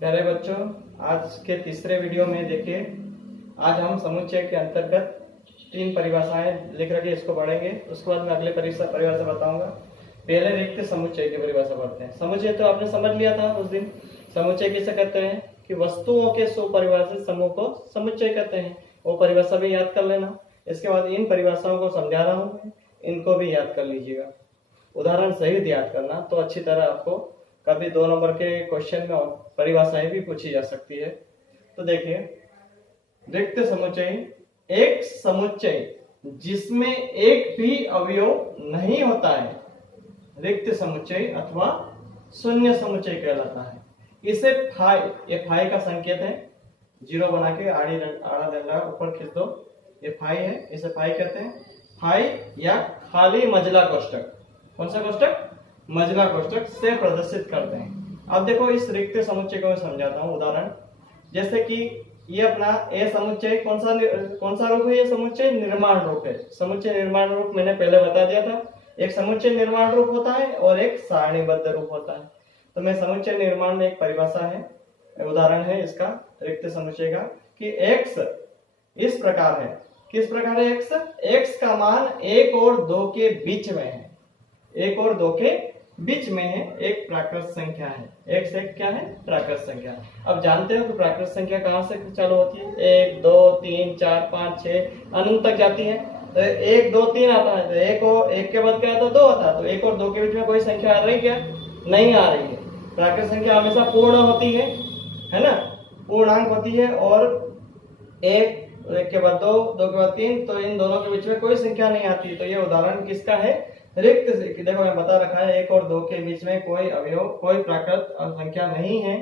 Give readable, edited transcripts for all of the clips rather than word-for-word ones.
प्यारे बच्चों, आज के तीसरे वीडियो में देखिए, आज हम समुच्चय के अंतर्गत 3 परिभाषाएं लिख रखी, इसको पढ़ेंगे। उसके बाद मैं अगले परिभाषा बताऊंगा। पहले रिक्त समुच्चय की परिभाषा पढ़ते हैं। समुच्चय तो आपने समझ लिया था उस दिन। समुच्चय किसे कहते हैं कि वस्तुओं के सुपरिभाषित समूह को समुच्चय कहते हैं। वो परिभाषा भी याद कर लेना। इसके बाद इन परिभाषाओं को समझा रहा हूँ मैं, इनको भी याद कर लीजिएगा। उदाहरण सहित याद करना तो अच्छी तरह आपको कभी 2 नंबर के क्वेश्चन में परिभाषाएं भी पूछी जा सकती है। तो देखिए, रिक्त समुच्चय एक समुच्चय जिसमें एक भी अवयव नहीं होता है रिक्त समुच्चय अथवा शून्य समुच्चय कहलाता है। इसे फाई, ये फाई का संकेत है, जीरो बना के आड़ा डंडा ऊपर खींच दो, ये फाई है, इसे फाई कहते हैं। फाई या खाली मजला कोष्ठक, कौन सा कोष्ठक? मजला कोष्ठक से प्रदर्शित करते हैं। अब देखो, इस रिक्त समुच्चय को मैं समझाता हूँ। उदाहरण जैसे कि ये अपना ए समुच्चय कौन सा रूप है? ये समुच्चय निर्माण रूप है। समुच्चय निर्माण रूप मैंने पहले बता दिया था। एक समुच्चय निर्माण रूप होता है और एक सारणीबद्ध रूप होता है। तो मैं समुच्चय निर्माण में एक परिभाषा है, उदाहरण है इसका रिक्त समुच्चय का कि x इस प्रकार है। किस प्रकार है x? x का मान 1 और 2 के बीच में है। 1 और 2 के बीच में है, एक प्राकृत संख्या है। x एक क्या है? प्राकृत संख्या। अब जानते हो कि प्राकृत संख्या कहां से चालू होती है? 1 2 3 4 5 6 अनंत तक जाती है। तो 1 2 3 आता है, तो 1 और 1 के बाद क्या आता है? 2 आता है। तो 1 और 2 के बीच में कोई संख्या आ रही क्या? नहीं आ रही है। प्राकृत संख्या हमेशा पूर्ण होती है ना? पूर्णांक होती है। और 1 के बाद 2 2 के बाद 3, तो इन दोनों के बीच में कोई संख्या नहीं आती। तो ये उदाहरण किसका है? रिक्त। देखो, मैं बता रखा है 1 और 2 के बीच में कोई अवयव, कोई प्राकृत संख्या नहीं है,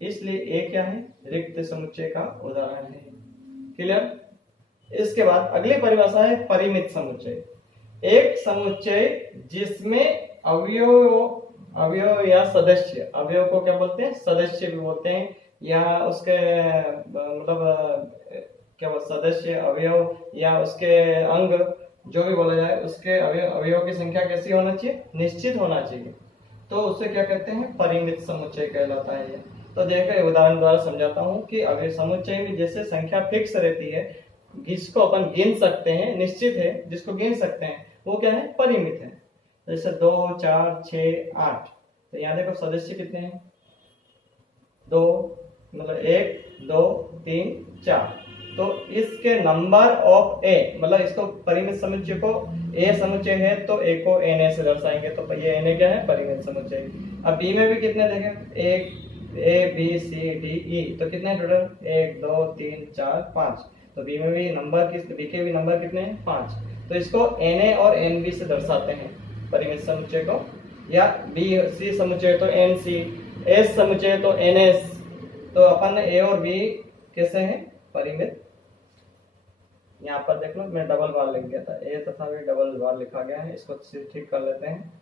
इसलिए ये क्या है? रिक्त समुच्चय का उदाहरण है। क्लियर? इसके बाद अगली परिभाषा है परिमित समुच्चय। एक समुच्चय जिसमें अवयव या सदस्य, अवयव को क्या बोलते हैं? सदस्य भी बोलते हैं, या उसके मतलब क्या बोलते, सदस्य, अवयव या उसके अंग, जो भी बोला जाए, उसके अवयव की संख्या कैसी होना चाहिए? निश्चित होना चाहिए। तो उससे क्या कहते हैं? परिमित समुच्चय कहलाता है ये। तो देखो, उदाहरण द्वारा समझाता हूँ कि अवयव समुच्चय में जैसे संख्या फिक्स रहती है, जिसको अपन गिन सकते हैं, निश्चित है, जिसको गिन सकते हैं, वो क्या है? परिमित है। जैसे 2 4 6 8। तो यहाँ देखो सदस्य कितने हैं? 2, मतलब 1 2 3 4। तो इसके नंबर ऑफ ए, मतलब इसको परिमित समुच्चय को ए समुच्चय है तो ए को एन से दर्शाएंगे। तो ये एन क्या है? परिमित समुच्चय। अब बी में भी कितने देखें? एक A B C D E, तो कितने टोटल? 1 2 3 4 5। तो बी में भी नंबर बी के भी नंबर कितने हैं? 5। तो इसको एन और एन बी से दर्शाते हैं परिमित समुच्चय को। या बी सी समुच्चय तो एन सी, एस समुच्चय तो एन एस। तो अपन ए और बी कैसे हैं? परिमित। यहाँ पर देख लो, मैं डबल बार लिख गया था, ए तथा भी डबल बार लिखा गया है। इसको ठीक कर लेते हैं,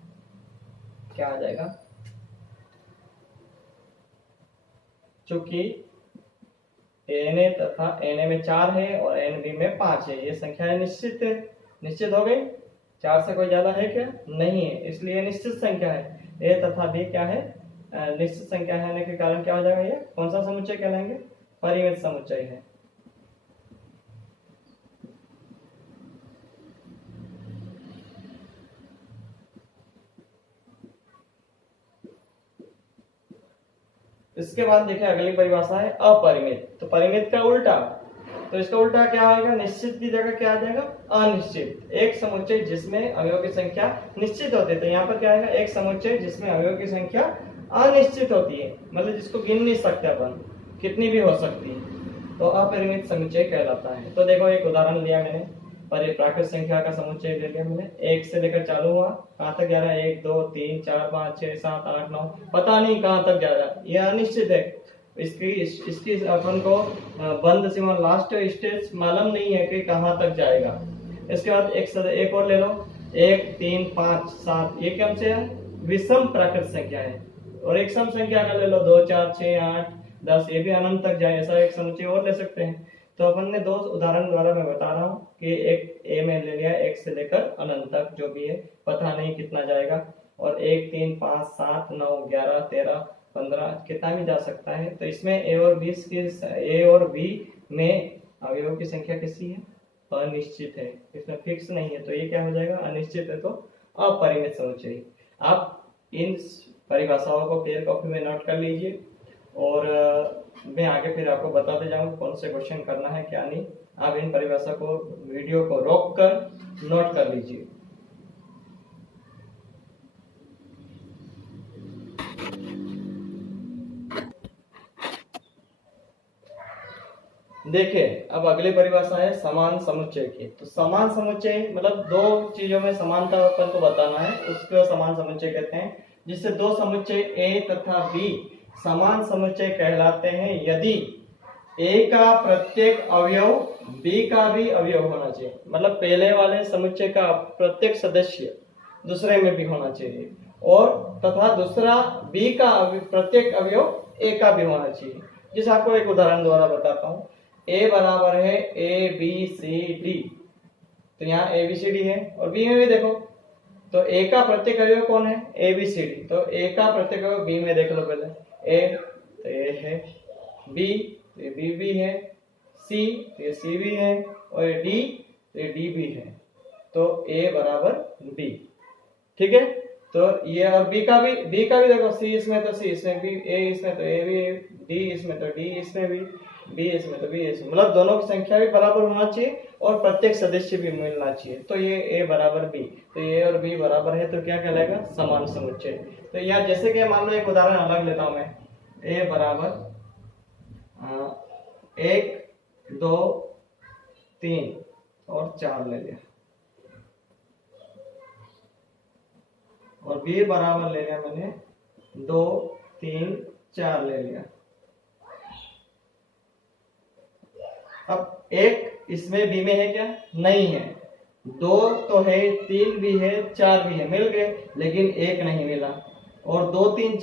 क्या आ जाएगा? चूंकि एन ए तथा एन ए में 4 है और एन बी में 5 है, ये संख्या निश्चित है। निश्चित हो गई। 4 से कोई ज्यादा है क्या? नहीं है, इसलिए निश्चित संख्या है। ए तथा बी क्या है? निश्चित संख्या होने के कारण क्या हो जाएगा? ये कौन सा समुच्चय कहलाएंगे? परिमित समुच्चय है। इसके बाद देखिए, अगली परिभाषा है अपरिमित। तो परिमित का उल्टा, तो इसका उल्टा क्या आएगा? निश्चित की जगह क्या आ जाएगा? अनिश्चित। एक समुच्चय जिसमें अवयव की संख्या निश्चित होती है। तो यहाँ पर क्या आएगा? एक समुच्चय जिसमें अवयव की संख्या अनिश्चित होती है, मतलब जिसको गिन नहीं सकते अपन, कितनी भी हो सकती है, तो अपरिमित समुच्चय कहलाता है। तो देखो, एक उदाहरण लिया मैंने, प्राकृत संख्या का समुच्चय ले लिया मैंने। 1 से लेकर चालू हुआ, कहाँ तक जा रहा है? 1 2 3 4 5 6 7 8 9, पता नहीं कहाँ तक जा रहा है, ये अनिश्चित है। इसकी अपन को बंद सीमा, लास्ट स्टेज मालूम नहीं है कि कहाँ तक जाएगा। इसके बाद एक और ले लो, 1 3 5 7, ये कौन से है? विषम प्राकृत संख्या है। और एक सम संख्या का ले लो, 2 4 6 8 10, ये भी अनंत तक जाए, ऐसा एक समुच्चय और ले सकते हैं। तो अपन ने 2 उदाहरण द्वारा मैं बता रहा हूँ कि एक ए में ले लिया 1 से लेकर अनंत तक, जो भी है पता नहीं कितना जाएगा। और 1 3 5 7 9 11 13 15 कितना भी जा सकता है। तो इसमें ए और बी में अवयवों की संख्या किसी है, अनिश्चित है, इसमें फिक्स नहीं है। तो ये क्या हो जाएगा, अनिश्चित है तो अपरिमित समुच्चय। आप इन परिभाषाओं को क्लियर कॉपी में नोट कर लीजिए और मैं आगे फिर आपको बताते जाऊंगा कौन से क्वेश्चन करना है क्या नहीं। आप इन परिभाषा को वीडियो को रोक कर नोट कर लीजिए। देखिए अब अगली परिभाषा है समान समुच्चय की। तो समान समुच्चय मतलब दो चीजों में समानता अपन को बताना है, उसको समान समुच्चय कहते हैं। जिससे दो समुच्चय ए तथा बी समान समुच्चय कहलाते हैं यदि ए का प्रत्येक अवयव बी का भी अवयव होना चाहिए। मतलब पहले वाले समुच्चय का प्रत्येक सदस्य दूसरे में भी होना चाहिए और तथा दूसरा बी का प्रत्येक अवयव ए का भी होना चाहिए। जिसे आपको एक उदाहरण द्वारा बताता हूँ। ए बराबर है ए बी सी डी, तो यहाँ ए बी सी डी है और बी में भी देखो तो ए का प्रत्येक अवयव कौन है, ए बी सी डी। तो ए का प्रत्येक अवयव बी में देख लो पहले, ए तो ए है, बी तो ये बी भी है, सी तो ये सी भी है और ये डी तो ये डी भी है। तो ए बराबर बी, ठीक है। तो ये और बी का भी देखो, सी इसमें तो सी इसमें भी, ए इसमें तो ए भी, डी इसमें तो डी इसमें भी, बी इसमें तो बी इसमें, मतलब दोनों की संख्या भी बराबर होना चाहिए और प्रत्येक सदस्य भी मिलना चाहिए। तो ये ए बराबर बी, तो ए और बी बराबर है तो क्या कहलाएगा, समान समुच्चय। तो यहाँ जैसे कि मान लो एक उदाहरण अलग लेता हूं मैं, ए बराबर 1 2 3 और 4 ले लिया और बी बराबर ले लिया मैंने 2 3 4 ले लिया। अब एक इसमें बी में है क्या, नहीं है। 2 तो है, 3 भी है, 4 भी है, मिल गए, लेकिन एक नहीं मिला। और 2 3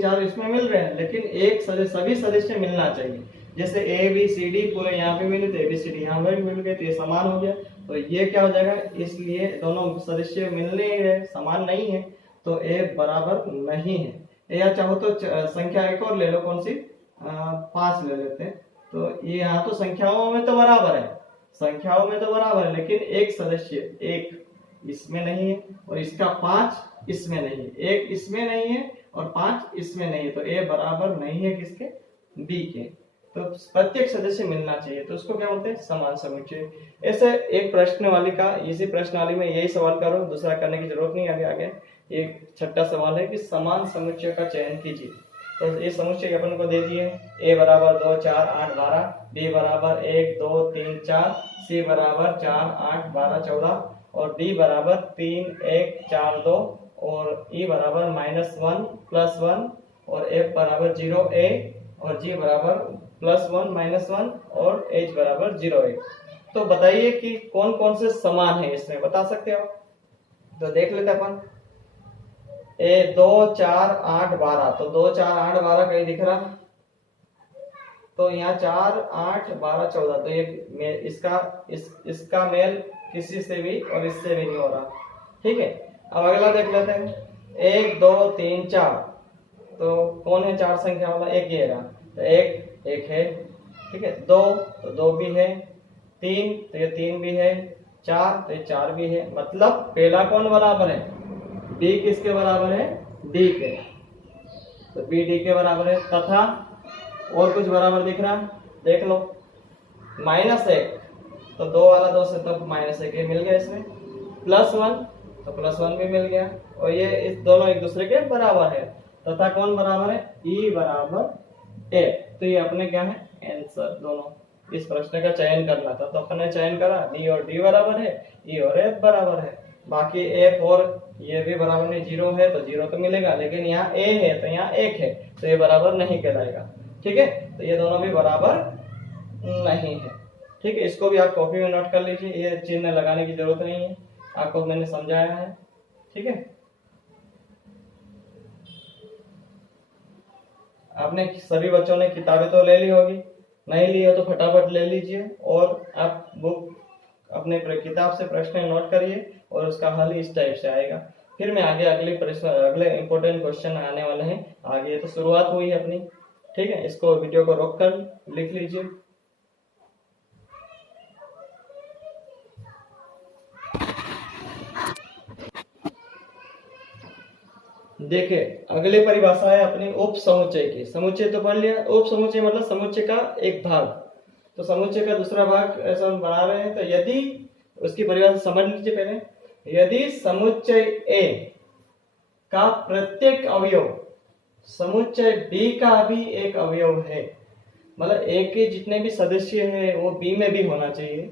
4 इसमें मिल रहे हैं, लेकिन एक सभी सदस्य मिलना चाहिए। जैसे ए बी सी डी पूरे यहाँ पे मिले तो ए बी सी डी यहाँ पे मिल गए, तो ये समान हो गया। तो ये क्या हो जाएगा, इसलिए दोनों सदस्य मिल नहीं रहे, समान नहीं है, तो ए बराबर नहीं है। या चाहो तो संख्या एक और ले लो, कौन सी 5 ले लेते हैं। तो ये यहाँ तो संख्याओं में तो बराबर है, लेकिन एक सदस्य एक इसमें नहीं है और इसका 5 इसमें नहीं है, एक इसमें नहीं है और 5 इसमें नहीं है। तो ए बराबर नहीं है किसके, बी के। तो प्रत्येक सदस्य मिलना चाहिए, तो उसको क्या बोलते हैं, समान समुच्चय। ऐसे एक प्रश्नवाली का, इसी प्रश्नवाली में यही सवाल करो, दूसरा करने की जरूरत नहीं। आगे एक छठा सवाल है कि समान समुच्चय का चयन कीजिए। तो ये समुच्चय अपन को दे दिए, ए बराबर 2 4 8 12, बी बराबर 1 2 3 4, सी बराबर 4 8 12 14 और डी बराबर 3 1 4 2 और ई बराबर -1 +1 और एफ बराबर 0 ए और जी बराबर +1 -1 और एच बराबर 0 1। तो बताइए कि कौन कौन से समान है, इसमें बता सकते हो। तो देख लेते अपन, ए 2 4 8 12, तो 2 4 8 12 कहीं दिख रहा, तो यहाँ 4 8 12 14, तो ये इसका मेल किसी से भी और इससे भी नहीं हो रहा, ठीक है। अब अगला देख लेते हैं, 1 2 3 4, तो कौन है 4 संख्या वाला, एक ये रहा, तो एक है, ठीक है। 2 तो 2 भी है, 3 तो ये 3 भी है, 4 तो ये 4 भी है। मतलब पहला कौन बराबर है, डी किसके बराबर है, डी के, तो बी डी के बराबर है। तथा और कुछ बराबर दिख रहा, देख लो, -1 तो 2 वाला 2 से तो -1 मिल गया इसमें, +1 तो +1 भी मिल गया और ये इस दोनों एक दूसरे के बराबर है। तथा कौन बराबर है, ई बराबर ए। तो ये अपने क्या है, आंसर। दोनों इस प्रश्न का चयन करना था, तो अपने चयन करा, डी और डी बराबर है, ई और एफ बराबर है। बाकी एफ और ये भी बराबर नहीं, 0 है तो 0 तो मिलेगा, लेकिन यहाँ ए है तो यहाँ 1 है, तो ये बराबर नहीं कहलाएगा, ठीक है। तो ये दोनों भी बराबर नहीं है, ठीक है। इसको भी आप कॉपी में नोट कर लीजिए, ये चिन्ह लगाने की जरूरत नहीं है, आपको मैंने समझाया है, ठीक है। आपने सभी बच्चों ने किताबें तो ले ली होगी, नहीं ली हो तो फटाफट ले लीजिए और आप बुक अपने किताब से प्रश्न नोट करिए और उसका हल इस टाइप से आएगा। फिर मैं आगे अगले प्रश्न अगले इंपॉर्टेंट क्वेश्चन आने वाले हैं आगे। ये तो शुरुआत हुई है अपनी, ठीक है। इसको वीडियो को रोक कर लिख लीजिए। देखिए अगली परिभाषा है अपनी उप समुच्चय की। समुच्चय तो पढ़ लिया, उप समुच्चय मतलब समुच्चय का एक भाग। तो समुच्चय का दूसरा भाग ऐसा हम बना रहे हैं, तो यदि उसकी परिभाषा समझ लीजिए पहले। यदि समुच्चय ए का प्रत्येक अवयव समुच्चय बी का भी एक अवयव है, मतलब ए के जितने भी सदस्य हैं वो बी में भी होना चाहिए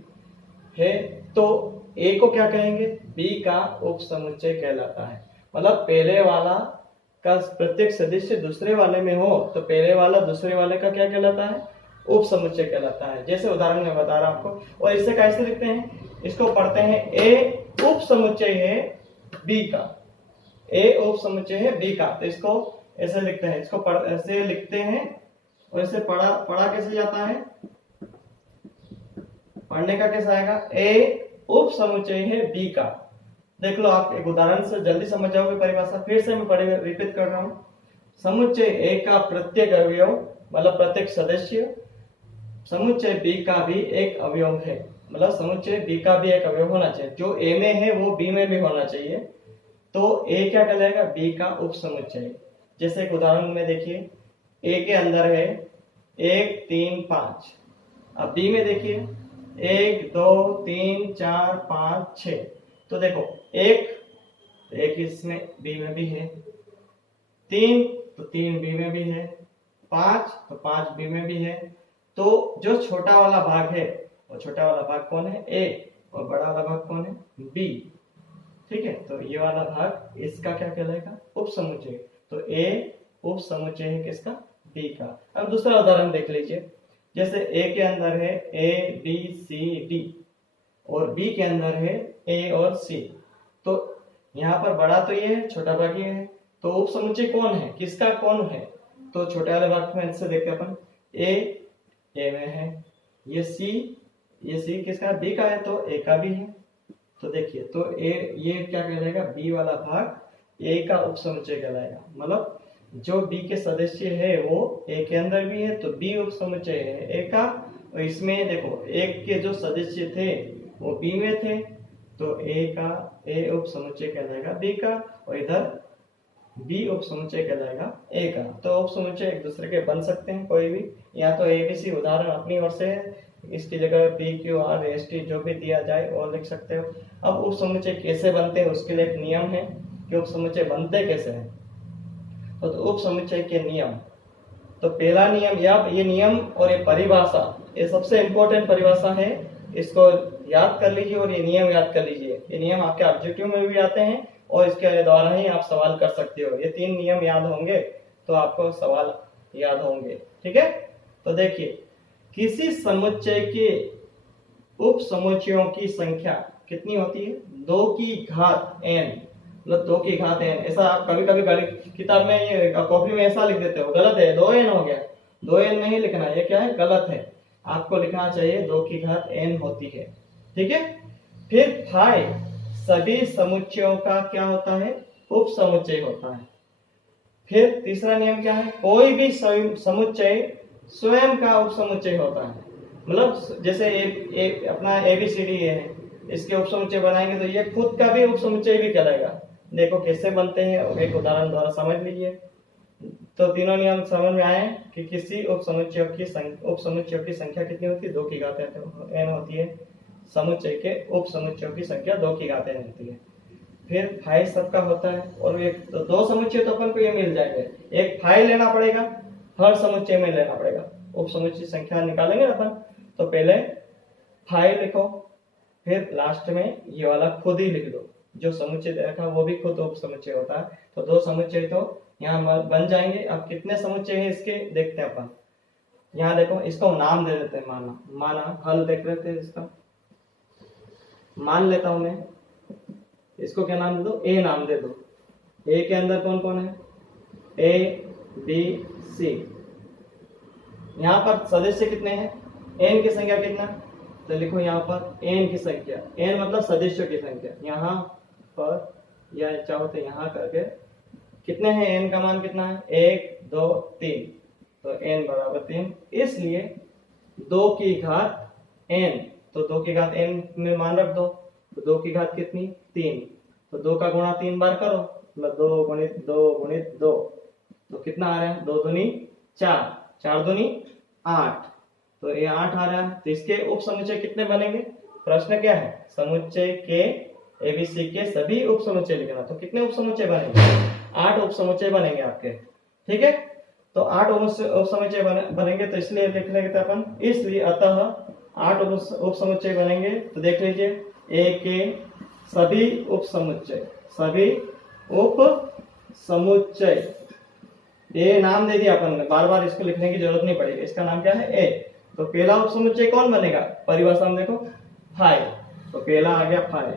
है, तो ए को क्या कहेंगे, बी का उप समुच्चय कहलाता है। मतलब पहले वाला का प्रत्येक सदस्य दूसरे वाले में हो तो पहले वाला दूसरे वाले का क्या कहलाता है, उप समुच्चय कहलाता है। जैसे उदाहरण में बता रहा हूं आपको। और इससे कैसे लिखते हैं, इसको पढ़ते हैं ए उप समुच्चय है बी का, ए उप समुच्चय है बी का, तो इसको ऐसे लिखते हैं, इसको ऐसे लिखते हैं। और इसे पढ़ा कैसे जाता है, पढ़ने का कैसा आएगा, ए उप समुच्चय है बी का। देख लो आप एक उदाहरण से जल्दी समझ जाओगे परिभाषा। फिर से मैं पढ़े रिपीट कर रहा हूं। समुच्चय ए का प्रत्येक अवयव मतलब प्रत्येक सदस्य समुच्चय बी का भी एक अवयव है, मतलब समुच्चय बी का भी एक अवयव होना चाहिए। जो ए में है वो बी में भी होना चाहिए, तो ए क्या कहलाएगा, बी का उप समुच्चय। जैसे एक उदाहरण में देखिए, ए के अंदर है 1 3 5, अब बी में देखिए 1 2 3 4 5 6, तो देखो एक इसमें बी में भी है, 3 तो 3 बी में भी है, 5 तो 5 बी में भी है। तो जो छोटा वाला भाग है वो छोटा वाला भाग कौन है, ए, और बड़ा वाला भाग कौन है, बी, ठीक है। तो ये वाला भाग इसका क्या कहलाएगा, उप समुच्चय। तो ए उप समुच्चय है किसका, बी का। अब दूसरा उदाहरण देख लीजिए। जैसे ए के अंदर है ए बी सी डी और बी के अंदर है ए और सी, तो यहाँ पर बड़ा तो ये है, छोटा भाग ये है, तो उप समुच्चय कौन है, किसका कौन है, तो छोटे वाले भाग में इससे देखते अपन, ए में है, ये सी किसका, बी का है, तो ए का भी है। तो देखिए, तो ए ये क्या कहलाएगा, बी वाला भाग ए का उप समुच्चय कहलाएगा। मतलब जो बी के सदस्य है वो ए के अंदर भी है, तो बी उप समुच्चय है ए का। और इसमें देखो एक के जो सदस्य थे वो बी में थे, तो ए उप समुच्चय कहलाएगा बी का, और इधर बी उप समुच्चय कहलाएगा ए का। तो उप समुच्चय एक दूसरे के बन सकते हैं कोई भी, या तो एबीसी उदाहरण अपनी ओर से है, इसकी जगह P Q R S T जो भी दिया जाए वो लिख सकते हो। अब उप समुच्चय कैसे बनते हैं उसके लिए एक नियम है कि उप समुच्चय बनते कैसे हैं। तो उप समुच्चय के नियम, तो पहला नियम ये नियम और ये परिभाषा, ये सबसे इंपॉर्टेंट परिभाषा है, इसको याद कर लीजिए और ये नियम याद कर लीजिए। ये नियम आपके ऑब्जेक्टिव में भी आते हैं और इसके द्वारा ही आप सवाल कर सकते हो। ये 3 नियम याद होंगे तो आपको सवाल याद होंगे, ठीक है। तो देखिए, किसी समुच्चय के उप समुच्चयों की संख्या कितनी होती है, 2 की घात n, मतलब 2 की घात n। ऐसा आप कभी कभी किताब में ये कॉपी में ऐसा लिख देते हो, गलत है, 2n हो गया, 2n नहीं लिखना, ये क्या है, गलत है। आपको लिखना चाहिए 2 की घात n होती है, ठीक है। फिर फाई सभी समुच्चयों का क्या होता है, उप समुच्चय होता है। फिर तीसरा नियम क्या है, कोई भी समुच्चय स्वयं का उप समुच्चय होता है। मतलब जैसे अपना ABCD है, इसके उप समुच्चय बनाएंगे तो ये खुद का भी उप समुच्चय भी कहलाएगा। देखो कैसे बनते हैं, एक उदाहरण द्वारा समझ लीजिए। तो तीनों नियम समझ में आए कि किसी उप समुच्चयों की संख्या कितनी होती है, 2 की घात n होती है। समुच्चय के उप समुच्चयों की संख्या 2 की घात n होती है। फिर फाई सबका होता है, और एक तो 2 समुच्चय तो अपन को ये मिल जाएंगे, एक फाई लेना पड़ेगा, हर समुच्चय में लेना पड़ेगा। उप समुच्चय संख्या निकालेंगे अपन, तो पहले फाई लिखो, फिर लास्ट में ये वाला खुद ही लिख दो, जो समुच्चय देखा वो भी खुद उप समुच्चय होता है। तो 2 समुच्चय तो यहाँ बन जाएंगे। अब कितने समुच्चय हैं इसके देखते हैं अपन। यहाँ देखो, इसको नाम दे देते हैं, माना हल देख लेते हैं। इसका मान लेता हूं मैं, इसको क्या नाम दे दो, ए नाम दे दो। ए के अंदर कौन कौन है, ए बी सी। यहाँ पर सदस्य कितने हैं, n की संख्या कितना, तो लिखो यहाँ पर n की संख्या, n मतलब सदस्यों की संख्या। यहाँ पर या चाहो तो यहाँ करके कितने हैं, n का मान कितना है 1 2 3, तो n बराबर 3, इसलिए 2 की घात n, तो 2 की घात n में मान रख दो, तो 2 की घात कितनी 3, तो 2 का गुणा 3 बार करो, मतलब 2 गुणित 2 गुणित 2, तो कितना आ रहा है 2 दूनी 4, 4 दूनी 8, तो ये 8 आ रहा है। तो इसके उप समुच्चय कितने बनेंगे, प्रश्न क्या है, समुच्चय के एबीसी के सभी उप समुच्चय लिखना, तो कितने उप समुच्चय बनेंगे, 8 उप समुच्चय बनेंगे आपके, ठीक है। तो 8 उप समुच्चय बनेंगे, तो इसलिए लिख लेंगे अपन, इसलिए अतः 8 उप समुच्चय बनेंगे। तो देख लीजिए ए के सभी उप समुच्चय, सभी उप समुच्चय, ए नाम दे दिया अपन ने, बार बार इसको लिखने की जरूरत नहीं पड़ेगी, इसका नाम क्या है ए। तो पहला उप समुच्चय कौन बनेगा, परिभाषा में देखो 5, तो पहला आ गया 5।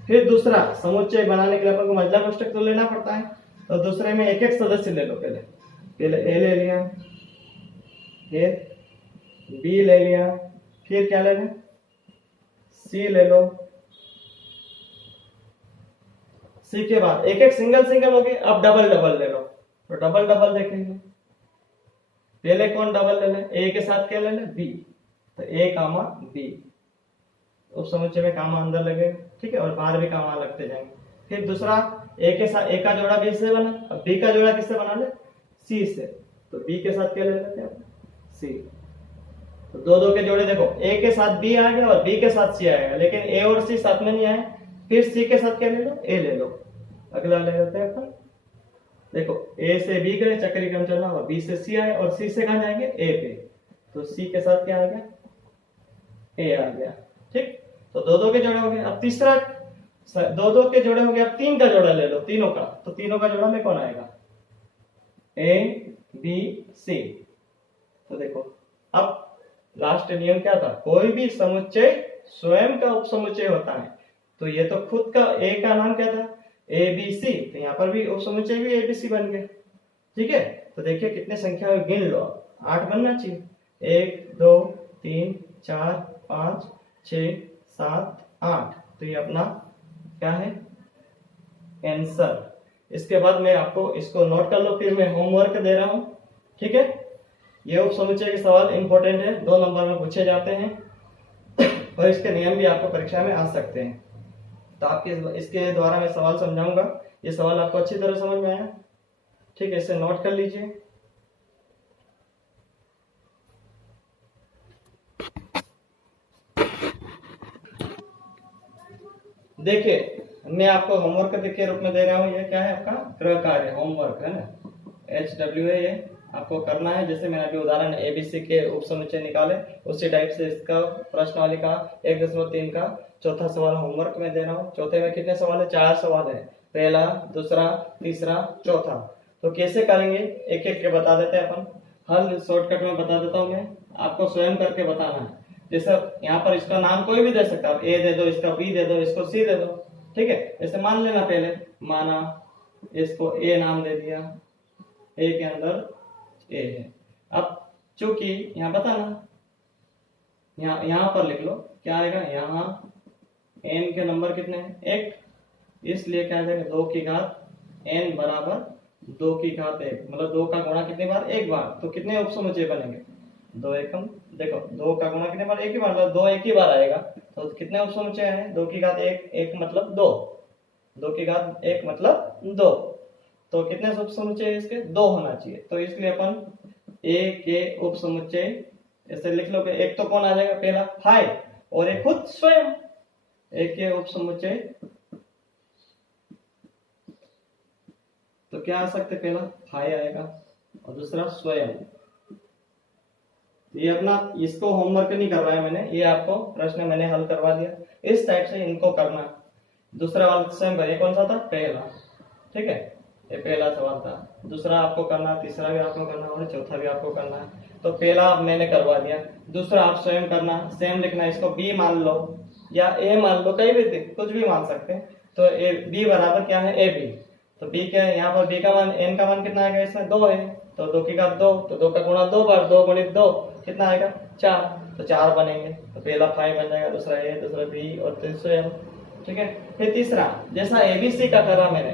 फिर दूसरा समुच्चय बनाने के लिए अपन को मझला कोष्ठक तो लेना पड़ता है, तो दूसरे में एक एक सदस्य ले लो, पहले ए ले लिया, फिर बी ले लिया, फिर क्या ले लें सी ले लो, सी के बाद एक एक सिंगल सिंगल हो गए, अब डबल डबल ले लो, तो डबल डबल देखेंगे, पहले कौन डबल ले ले, ए के साथ क्या ले ले बी, तो ए कामा बी, उप समुच्चय में कामा अंदर लगे, ठीक है, और बाहर भी कामा लगते जाएंगे। फिर दूसरा ए के साथ, ए का जोड़ा बी से बना, अब बी का जोड़ा किससे बना ले, सी से, तो बी के साथ क्या ले लेते हैं सी, तो दो दो के जोड़े देखो, ए के साथ बी आ गया और बी के साथ सी आएगा, लेकिन ए और सी साथ में नहीं आए, फिर सी के साथ क्या ले लो, ए ले लो, अगला ले लेते हैं अपन, देखो ए से बी गए, चक्री क्रम चलना हुआ, बी से सी आए और सी से कहां जाएंगे ए पे, तो सी के साथ क्या आ गया ए आ गया, ठीक। तो दो दो के जोड़े हो गए, अब तीसरा दो दो के जोड़े हो गए, अब 3 का जोड़ा ले लो, तीनों का, तो तीनों का जोड़ा में कौन आएगा ए बी सी, तो देखो अब लास्ट नियम क्या था, कोई भी समुच्चय स्वयं का उपसमुच्चय होता है, तो ये तो खुद का ए का नाम क्या था ए बी सी, तो यहाँ पर भी उपसमुच्चय भी ए बी सी बन गए, ठीक है। तो देखिए कितने संख्या गिन लो, 8 बनना चाहिए, 1 2 3 4 5 6 7 8, तो ये अपना क्या है आंसर। इसके बाद मैं आपको इसको नोट कर लो, फिर मैं होमवर्क दे रहा हूं, ठीक है। ये उप समुच्चय के सवाल इंपॉर्टेंट है, 2 नंबर में पूछे जाते हैं और इसके नियम भी आपको परीक्षा में आ सकते हैं, तो आपके इसके द्वारा मैं सवाल समझाऊंगा। ये सवाल आपको अच्छी तरह समझ में आया, ठीक है, इसे नोट कर लीजिए। देखिए मैं आपको होमवर्क के रूप में दे रहा हूँ, ये क्या है आपका गृह कार्य होमवर्क है ना, HW है, ये आपको करना है। जैसे मैंने अभी उदाहरण एबीसी के उप समुच्चय निकाले, उसी टाइप से इसका प्रश्नावली का 1.3 का चौथा सवाल होमवर्क में दे रहा हूँ। चौथे में कितने सवाल है, 4 सवाल है, पहला दूसरा तीसरा चौथा। तो कैसे करेंगे एक एक के बता देते हैं अपन, हल शॉर्टकट में बता देता हूँ मैं, आपको स्वयं करके बताना है। जैसे यहाँ पर इसका नाम कोई भी दे सकता है, ए दे दो, इसका बी दे दो, इसको सी दे दो, ठीक है। जैसे मान लेना, पहले माना इसको ए नाम दे दिया, ए के अंदर ए है। अब चूंकि यहाँ बताना, यहाँ पर लिख लो क्या आएगा, यहाँ n के नंबर कितने हैं 1, इसलिए क्या जाएगा 2 की घात n बराबर 2 की घात 1, मतलब 2 का गुणा कितने बार, एक बार, तो कितने उपसमुच्चय बनेंगे 2 एकम, देखो 2 का गुणा कितने बार, एक ही बार, मतलब 2 एक ही बार आएगा, तो कितने उपसमुच्चय हैं 2 की घात 1, 1 मतलब 2, 2 की घात 1 मतलब 2, तो कितने उपसमुच्चय इसके 2 होना चाहिए। तो इसलिए अपन a के उपसमुच्चय ऐसे लिख लो, एक तो कौन आ जाएगा पहला 5 और एक खुद स्वयं, एक के उपसमुच्चय तो क्या आ सकते, पहला 5 आएगा और दूसरा स्वयं। ये अपना इसको होमवर्क नहीं करवाया मैंने, ये आपको प्रश्न मैंने हल करवा दिया, इस टाइप से इनको करना। दूसरा वाला स्वयं ये कौन सा था, पहला, ठीक है, ये पहला सवाल था। दूसरा आपको करना, तीसरा भी आपको करना और चौथा भी आपको करना है। तो पहला मैंने करवा दिया, दूसरा आप स्वयं करना, सेम लिखना, इसको बी मान लो या ए मान लो, कहीं भी कुछ भी मान सकते हैं। तो ए बी बराबर क्या है ए बी, तो बी क्या है, यहाँ पर बी का मान एन का मान कितना आएगा, इसमें 2 है, तो 2 की घात 2, तो 2 का गुणा 2 बार, 2 गुणित 2 कितना आएगा 4, तो 4 बनेंगे। तो पहला 5 बन जाएगा, दूसरा ए, दूसरा बी और तीसरा, ठीक है। फिर तीसरा, जैसा एबीसी का करा मैंने,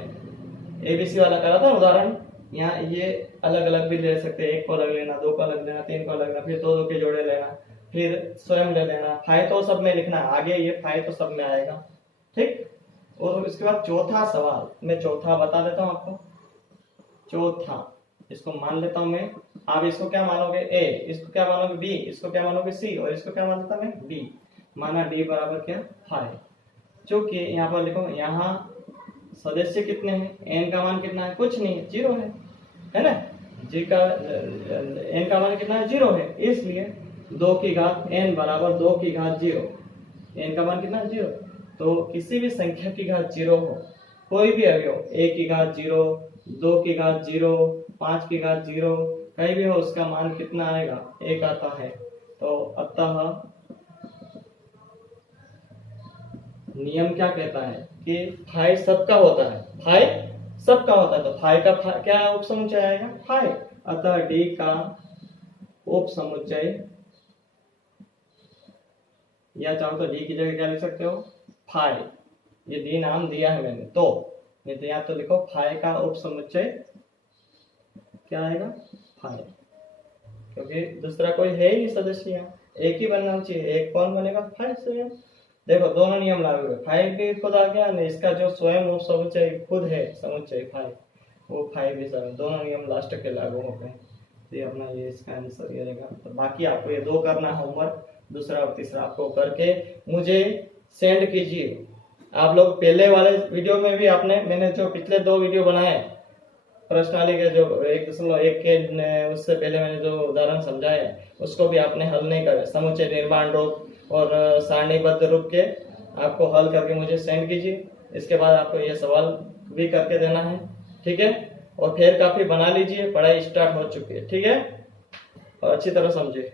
एबीसी वाला करा था उदाहरण, यहाँ ये अलग अलग भी ले सकते हैं, एक को अलग लेना, दो को अलग लेना, तीन को अलग लेना, फिर दो दो के जोड़े लेना, फिर स्वयं ले लेना, फाइ तो सब में लिखना है, आगे ये फाइ तो सब में आएगा, ठीक। और इसके बाद चौथा सवाल, मैं चौथा बता देता हूं आपको। चौथा इसको मान लेता हूं मैं, आप इसको क्या मानोगे ए, इसको क्या मानोगे बी, इसको क्या मानोगे सी, और इसको क्या मानता मैं डी। माना डी बराबर क्या फाइ, चूंकि यहाँ पर लिखो, यहाँ सदस्य कितने हैं, एन का मान कितना है, कुछ नहीं, 0 है ना, जी का एन का मान कितना है, 0 है, इसलिए 2 की घात n बराबर 2 की घात 0, n का मान कितना है 0। तो किसी भी संख्या की घात 0 हो, कोई भी अवयव, a की घात 0, 2 की घात 0, 5 की घात 0, कहीं भी हो, उसका मान कितना आएगा, 1 आता है। तो अतः नियम क्या कहता है कि फाइ सबका होता है, फाइ सबका होता है, तो फाइ का क्या उपसमुच्चय आएगा, फाइ। अतः डी का उपसमुच्चय, या चाहो तो डी की जगह क्या लिख सकते हो, फाइ। ये डी नाम दिया है मैंने, तो नहीं तो यहाँ तो लिखो फाइ का उपसमुच्चय क्या आएगा, फाइ, क्योंकि दूसरा कोई है ही नहीं सदस्य, यहाँ एक ही बनना चाहिए, एक कौन बनेगा, फाइ स्वयं। देखो दोनों नियम लागू है, फाइ भी खुद आ गया, नहीं इसका जो स्वयं उपसमुच्चय खुद है समुच्चय फाइ, वो फाइ भी स्वयं, दोनों नियम लास्ट के लागू हो गए। तो ये अपना ये इसका आंसर ये रहेगा। तो बाकी आपको ये 2 करना होमवर्क, दूसरा और तीसरा आपको करके मुझे सेंड कीजिए। आप लोग पहले वाले वीडियो में भी मैंने जो पिछले 2 वीडियो बनाए प्रश्नावली के, जो 1.1 के उससे पहले मैंने जो उदाहरण समझाए, उसको भी आपने हल नहीं करे, समुच्चय निर्माण रूप और सारणीबद्ध रूप के आपको हल करके मुझे सेंड कीजिए। इसके बाद आपको ये सवाल भी करके देना है, ठीक है। और फिर काफी बना लीजिए, पढ़ाई स्टार्ट हो चुकी है, ठीक है, और अच्छी तरह समझिए।